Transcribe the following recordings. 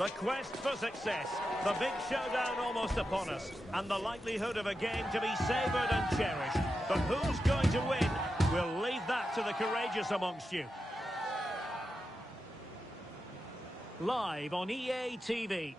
The quest for success, the big showdown almost upon us, and the likelihood of a game to be savoured and cherished. But who's going to win? We'll leave that to the courageous amongst you. Live on EA TV.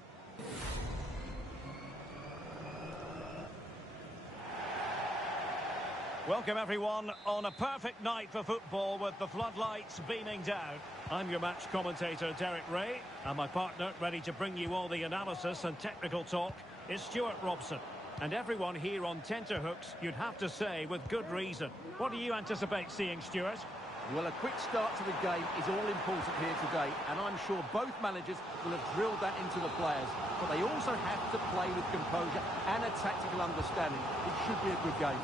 Welcome everyone on a perfect night for football with the floodlights beaming down. I'm your match commentator Derek Ray, and my partner ready to bring you all the analysis and technical talk is Stuart Robson. And everyone here on tenterhooks, you'd have to say with good reason. What do you anticipate seeing, Stuart? Well, a quick start to the game is all important here today, and I'm sure both managers will have drilled that into the players. But they also have to play with composure and a tactical understanding. It should be a good game.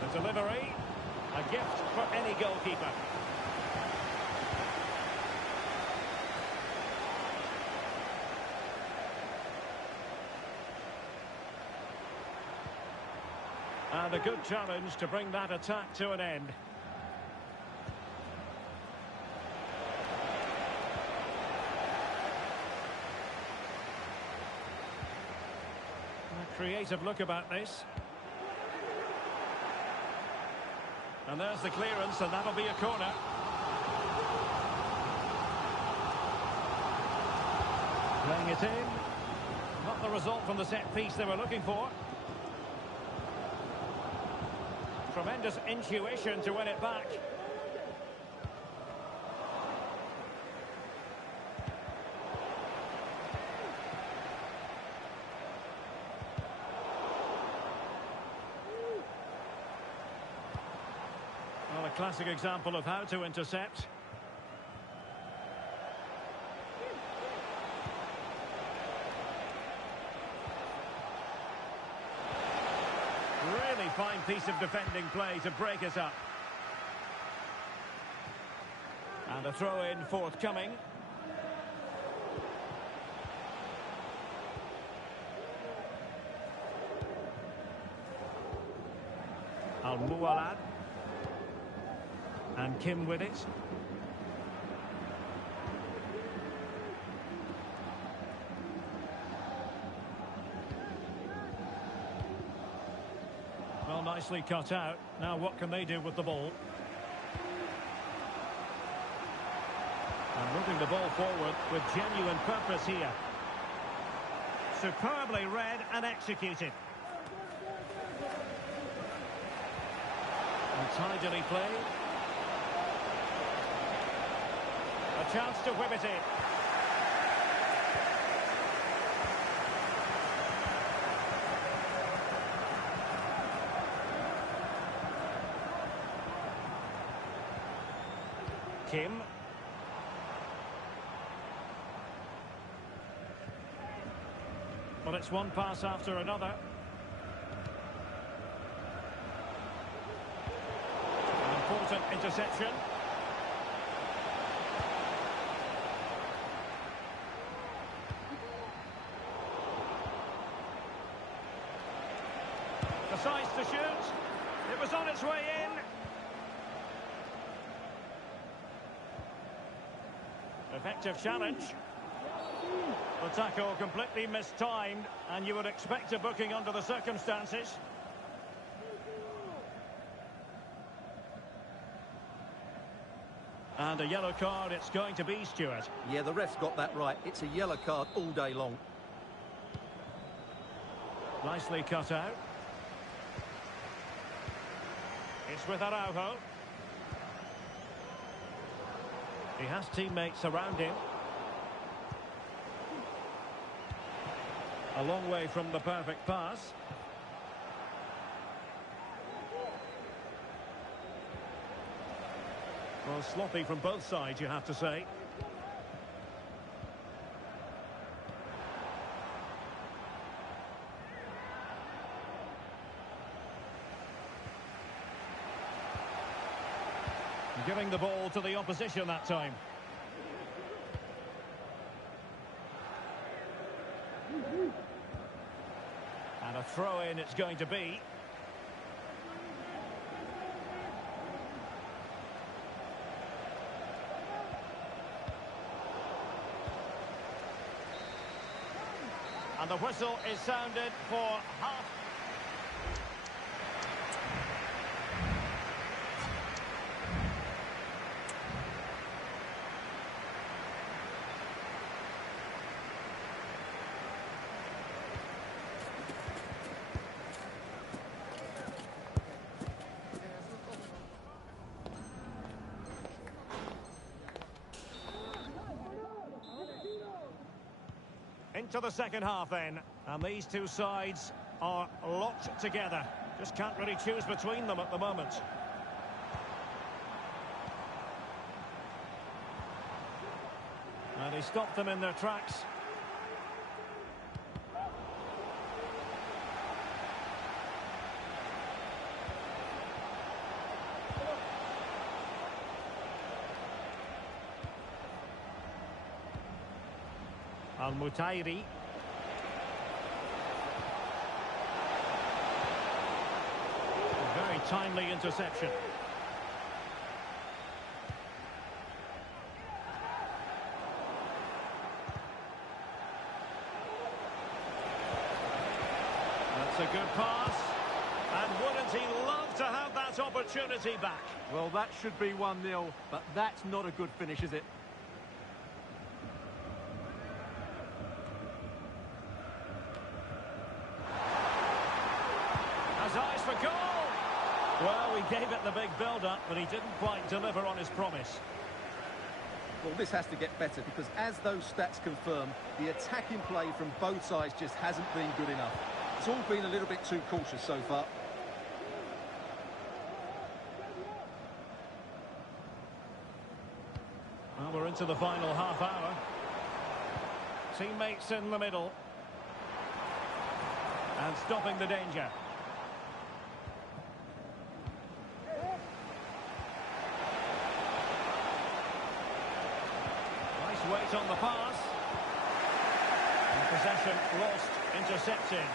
The delivery, a gift for any goalkeeper. And a good challenge to bring that attack to an end. A creative look about this. And there's the clearance, and that'll be a corner. Playing it in. Not the result from the set piece they were looking for. Tremendous intuition to win it back. Well, a classic example of how to intercept. Really fine piece of defending play to break us up. And a throw-in forthcoming. Al-Muwalad. And Kim with it. Well, nicely cut out. Now what can they do with the ball? And moving the ball forward with genuine purpose here. Superbly read and executed. And tidily played. A chance to whip it in. Kim. Well, it's one pass after another. An important interception. Decides to shoot. It was on its way in. Effective challenge. The tackle completely mistimed, and you would expect a booking under the circumstances. And a yellow card it's going to be, Stuart. Yeah, the ref's got that right. It's a yellow card all day long. Nicely cut out. It's with Araujo. He has teammates around him. A long way from the perfect pass. Well, sloppy from both sides, you have to say. Giving the ball to the opposition that time. And a throw-in it's going to be. And the whistle is sounded for half. Into the second half then, and these two sides are locked together. Just can't really choose between them at the moment. And he stopped them in their tracks. Al-Mutairi. Very timely interception. That's a good pass. And wouldn't he love to have that opportunity back? Well, that should be 1-0, but that's not a good finish, is it? Eyes for goal! Well, we gave it the big build-up, but he didn't quite deliver on his promise. Well, this has to get better, because as those stats confirm, the attacking play from both sides just hasn't been good enough. It's all been a little bit too cautious so far. Well, we're into the final half hour. Teammates in the middle. And stopping the danger. Weight on the pass. And possession lost, intercepted.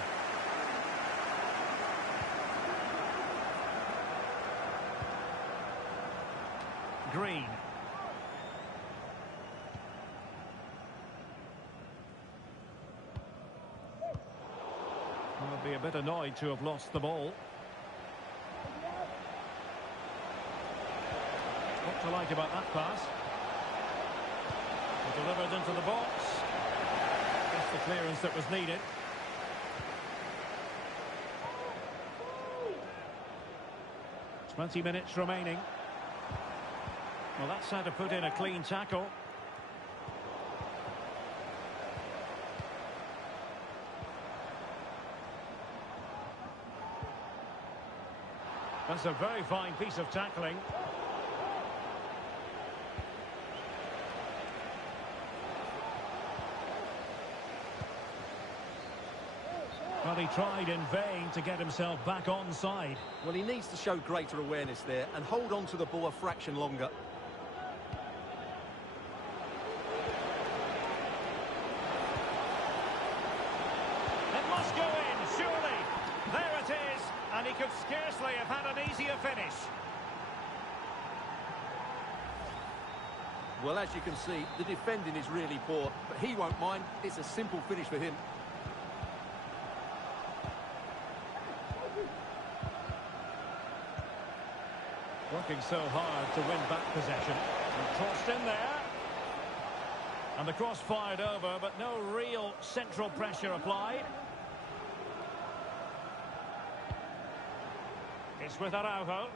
Green. I'll be a bit annoyed to have lost the ball. What to like about that pass? Delivered into the box. Just the clearance that was needed. "20 minutes remaining. Well, that's how to put in a clean tackle. That's a very fine piece of tackling. Well, he tried in vain to get himself back onside. Well, he needs to show greater awareness there and hold on to the ball a fraction longer. It must go in, surely. There it is, and he could scarcely have had an easier finish. Well, as you can see, the defending is really poor, but he won't mind. It's a simple finish for him. Working so hard to win back possession. And tossed in there. And the cross fired over, but no real central pressure applied. It's with Araujo.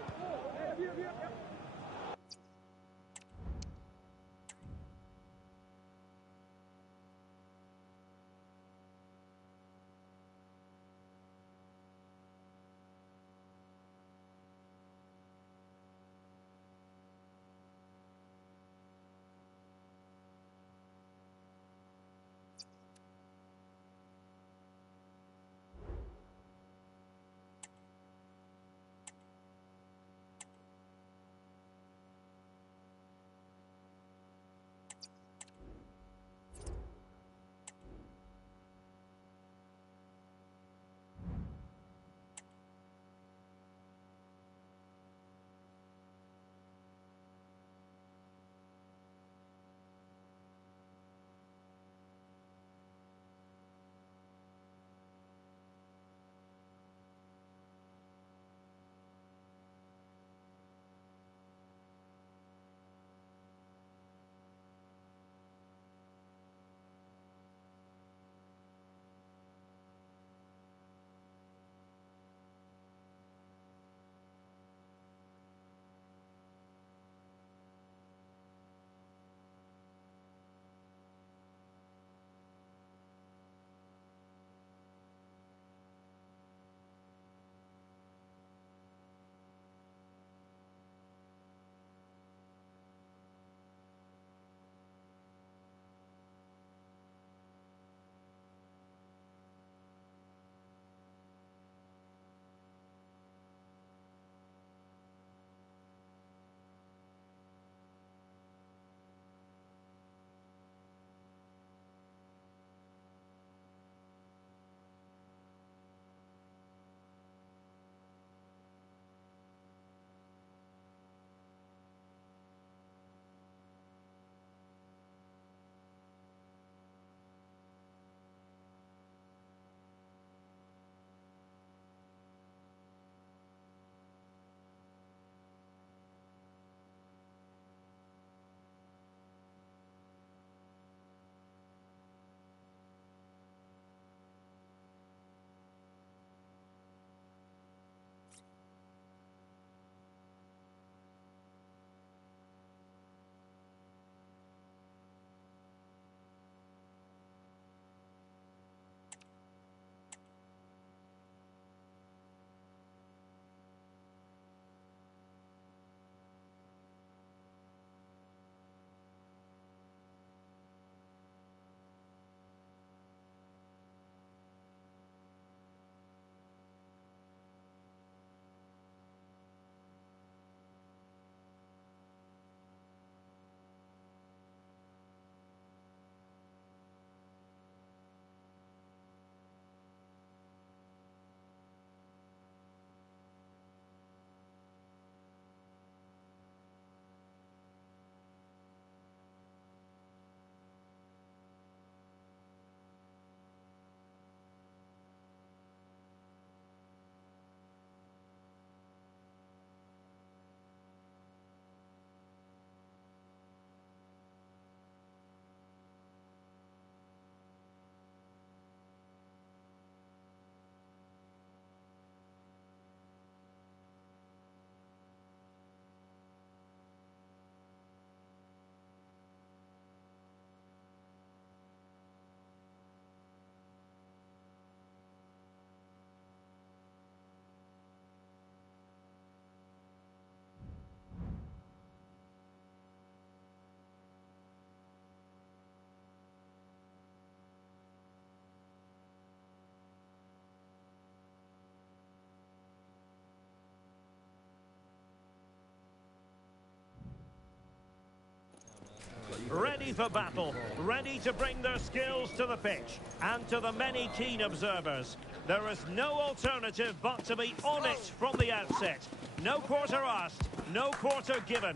ready for battle, ready to bring their skills to the pitch. And to the many keen observers, there is no alternative but to be on it from the outset. No quarter asked, no quarter given.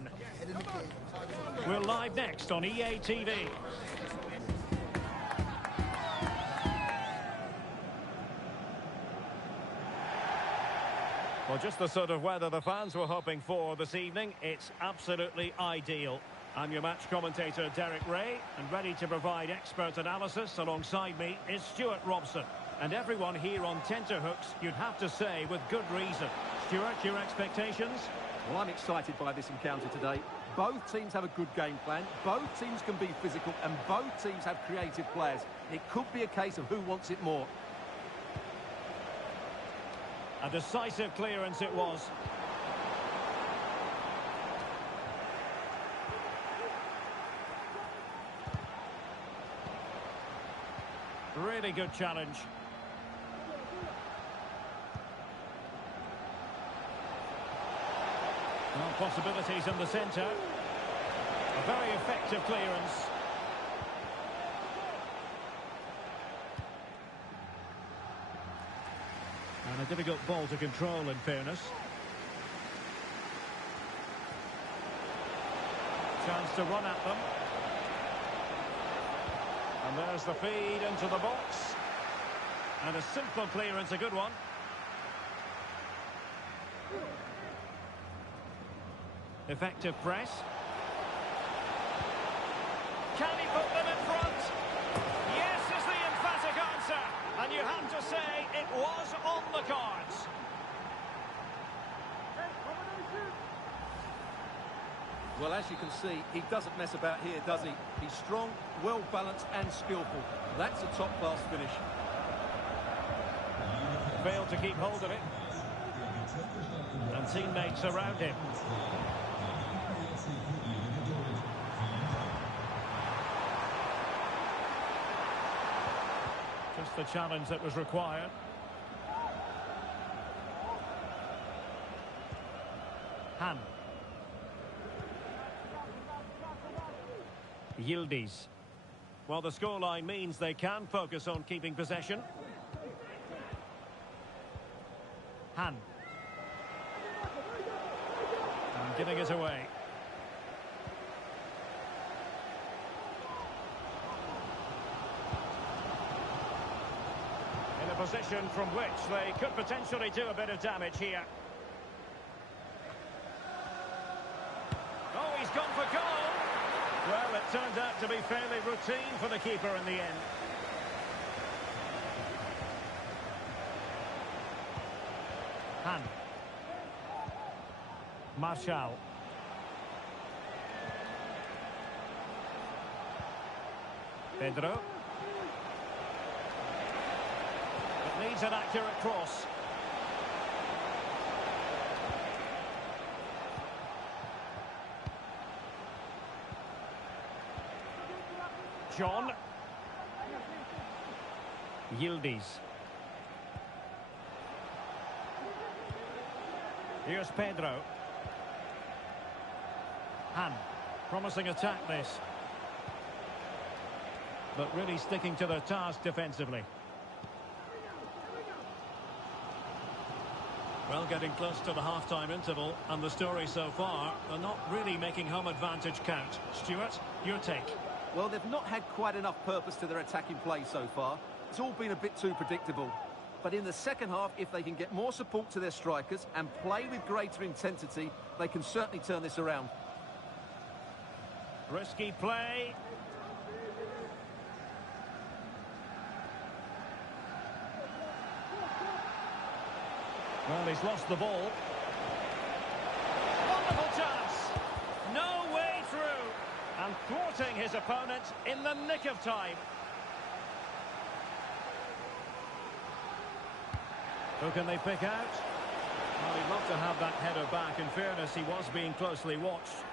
We're live next on EA TV. Well, just the sort of weather the fans were hoping for this evening. It's absolutely ideal. I'm your match commentator, Derek Ray, and ready to provide expert analysis alongside me is Stuart Robson. And everyone here on tenterhooks, you'd have to say, with good reason. Stuart, your expectations? Well, I'm excited by this encounter today. Both teams have a good game plan, both teams can be physical, and both teams have creative players. It could be a case of who wants it more. A decisive clearance it was. Really good challenge. Well, possibilities in the centre. A very effective clearance. And a difficult ball to control, in fairness. Chance to run at them. And there's the feed into the box. And a simple clearance, a good one. Effective press. Can he put them in front? Yes is the emphatic answer. And you have to say it was on the cards. Well, as you can see, he doesn't mess about here, does he? He's strong, well-balanced and skillful. That's a top-class finish. Failed to keep hold of it. And teammates around him. Just the challenge that was required. Han. Yildiz. Well, the scoreline means they can focus on keeping possession. Han. And giving it away. In a position from which they could potentially do a bit of damage here. Oh, he's gone for goal! Well, it turned out to be fairly routine for the keeper in the end. Han. Marshall. Pedro. It needs an accurate cross. John. Yildiz. Here's Pedro. Han. Promising attack this. But really sticking to their task defensively. Well, getting close to the half-time interval, and the story so far are not really making home advantage count. Stuart, your take? Well, they've not had quite enough purpose to their attacking play so far. It's all been a bit too predictable. But in the second half, if they can get more support to their strikers and play with greater intensity, they can certainly turn this around. Risky play. Well, he's lost the ball. Wonderful chance. No way through. And thwarting his opponent in the nick of time. Who can they pick out? Well, he'd love to have that header back. In fairness, he was being closely watched.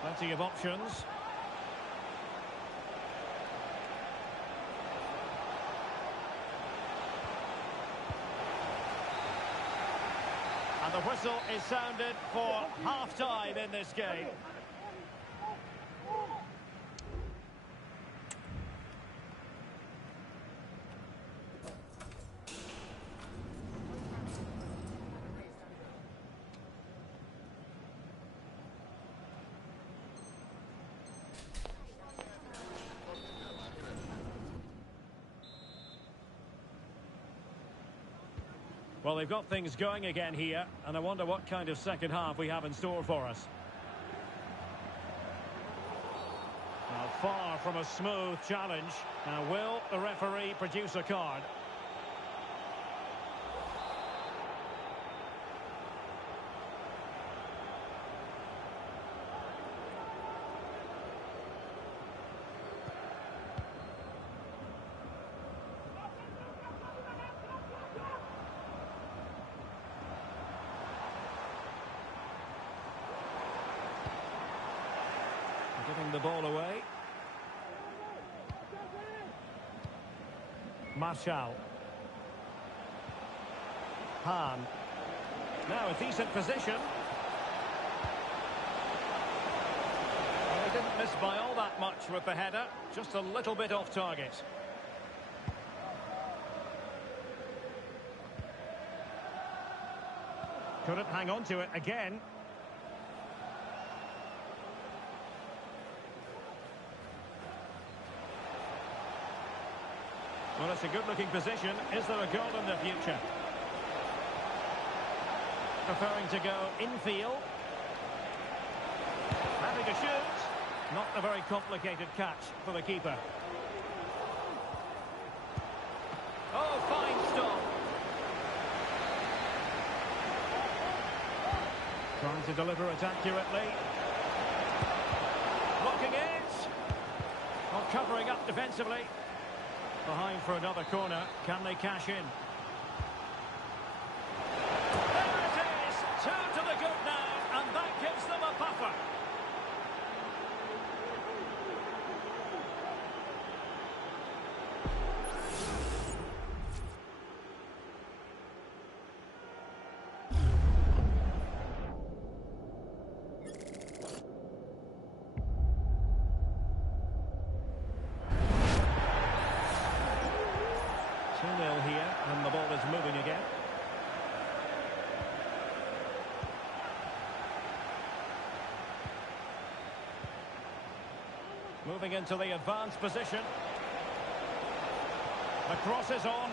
Plenty of options. And the whistle is sounded for half-time in this game. Well, they've got things going again here, and I wonder what kind of second half we have in store for us. Well, far from a smooth challenge. Now, will the referee produce a card? Giving the ball away. Marshall. Hahn. Now a decent position. Well, he didn't miss by all that much with the header. Just a little bit off target. Couldn't hang on to it again. Well, it's a good-looking position. Is there a goal in the future? Preferring to go infield. Having a shoot. Not a very complicated catch for the keeper. Oh, fine stop. Trying to deliver it accurately. Blocking it. Well, covering up defensively. Behind for another corner. Can they cash in? There it is! Two to the good now, and that gives them a buffer. Here, and the ball is moving again. Moving into the advanced position. The cross is on.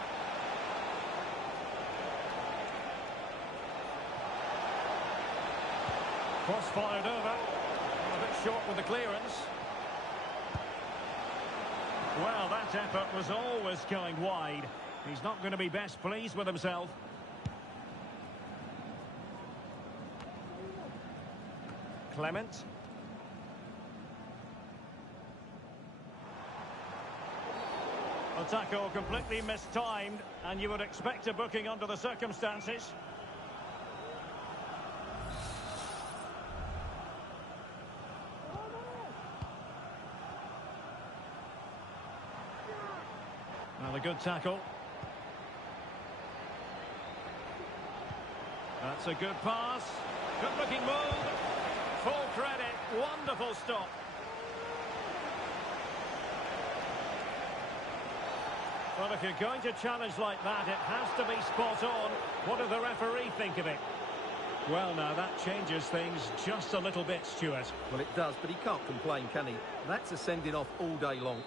Cross fired over. A bit short with the clearance. Well, that effort was always going wide. He's not going to be best pleased with himself. Clement. A tackle completely mistimed, and you would expect a booking under the circumstances. Well, a good tackle. That's a good pass. Good-looking move. Full credit. Wonderful stop. Well, if you're going to challenge like that, it has to be spot on. What does the referee think of it? Well, now, that changes things just a little bit, Stuart. Well, it does, but he can't complain, can he? That's a sending off all day long.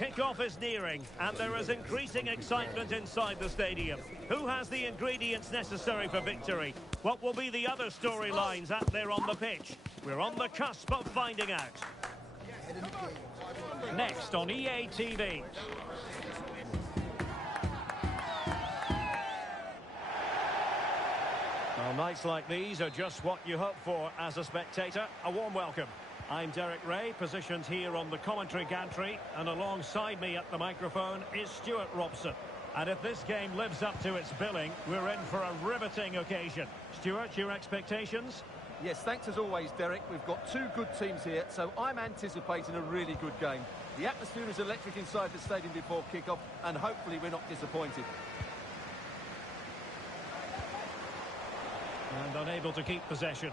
Kick-off is nearing, and there is increasing excitement inside the stadium. Who has the ingredients necessary for victory? What will be the other storylines out there on the pitch? We're on the cusp of finding out. Next on EA TV. Well, nights like these are just what you hope for as a spectator. A warm welcome. I'm Derek Ray, positioned here on the commentary gantry, and alongside me at the microphone is Stuart Robson. And if this game lives up to its billing, we're in for a riveting occasion. Stuart, your expectations? Yes, thanks as always, Derek. We've got two good teams here, so I'm anticipating a really good game. The atmosphere is electric inside the stadium before kick-off, and hopefully we're not disappointed. And unable to keep possession.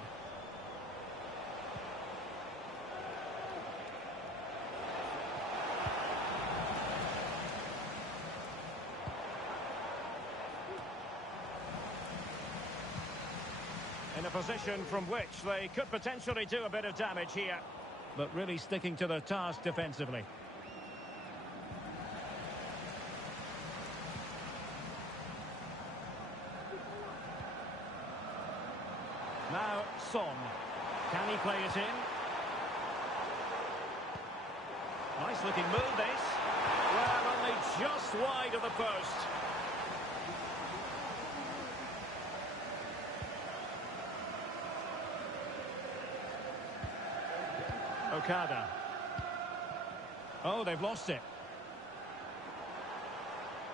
In a position from which they could potentially do a bit of damage here. But really sticking to their task defensively. Now, Son. Can he play it in? Nice looking move, this. Well, only just wide of the post. Okada. Oh, they've lost it.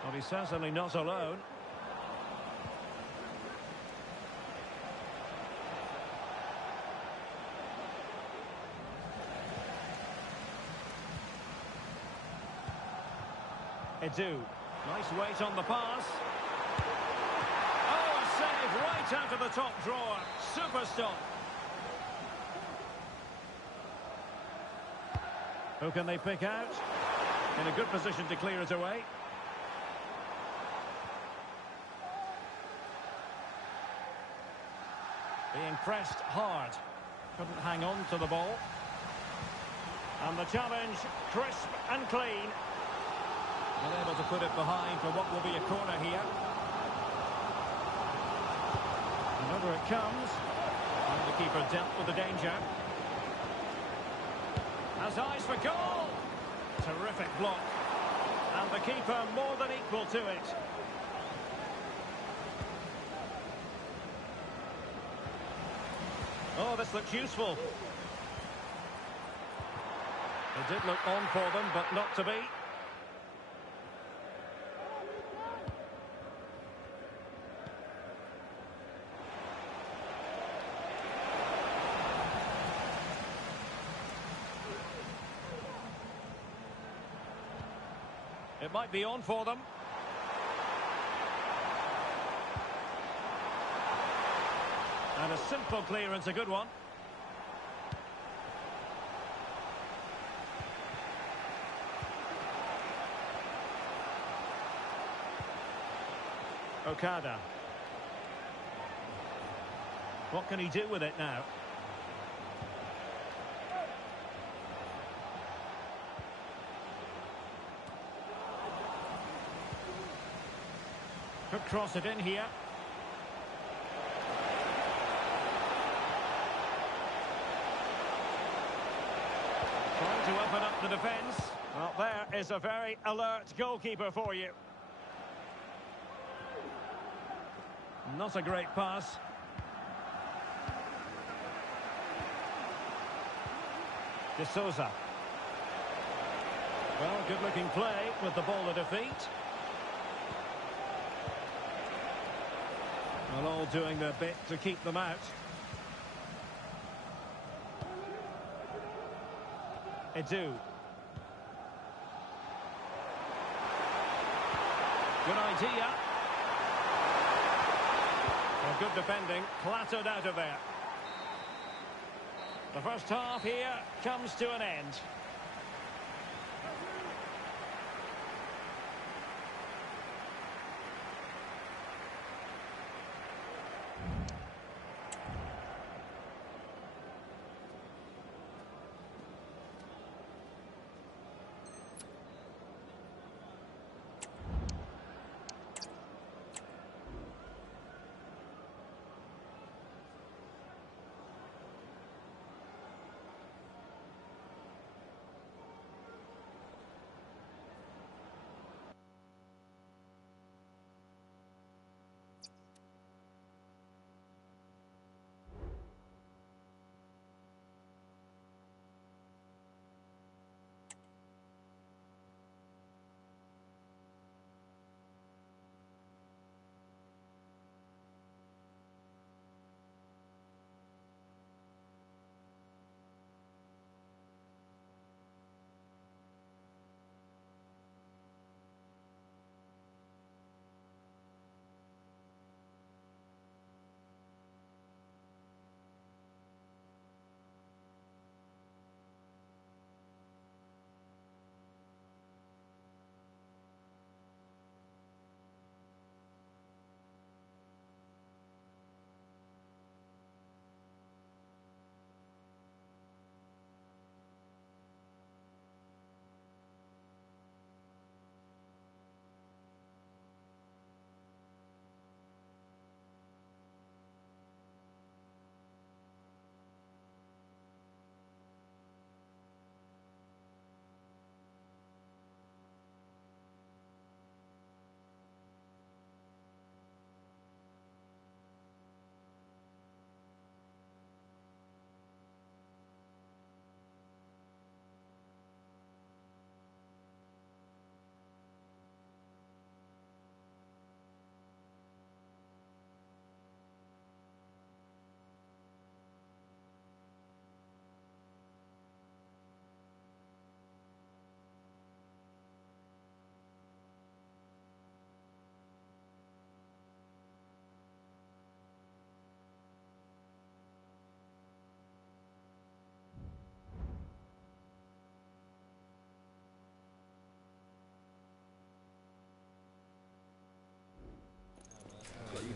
Well, he's certainly not alone. Edu. Nice weight on the pass. Oh, a save right out of the top drawer. Super stop. Who can they pick out? In a good position to clear it away. Being pressed hard. Couldn't hang on to the ball. And the challenge, crisp and clean. Unable to put it behind for what will be a corner here. And over it comes. And the keeper dealt with the danger. Has eyes for goal. Terrific block. And the keeper more than equal to it. Oh, this looks useful. It did look on for them, but not to be. It might be on for them. And a simple clearance, a good one. Okada. What can he do with it now? Could cross it in here. Trying to open up the defence. Well, there is a very alert goalkeeper for you. Not a great pass. De Souza. Well, good-looking play with the ball at defeat. Well, all doing their bit to keep them out. Edu. Good idea. Well, good defending, clattered out of there. The first half here comes to an end.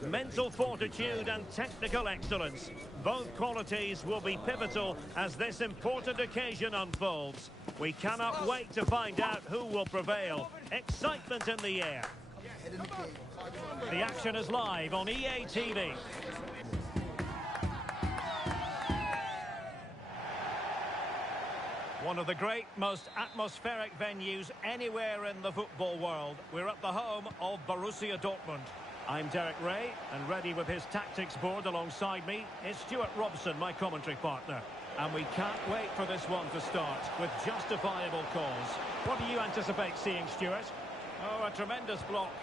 mental fortitude and technical excellence. Both qualities will be pivotal as this important occasion unfolds. We cannot wait to find out who will prevail. Excitement in the air. The action is live on EA TV. One of the great, most atmospheric venues anywhere in the football world. We're at the home of Borussia Dortmund. I'm Derek Ray, and ready with his tactics board alongside me is Stuart Robson, my commentary partner. And we can't wait for this one to start with justifiable cause. What do you anticipate seeing, Stuart? Oh, a tremendous block.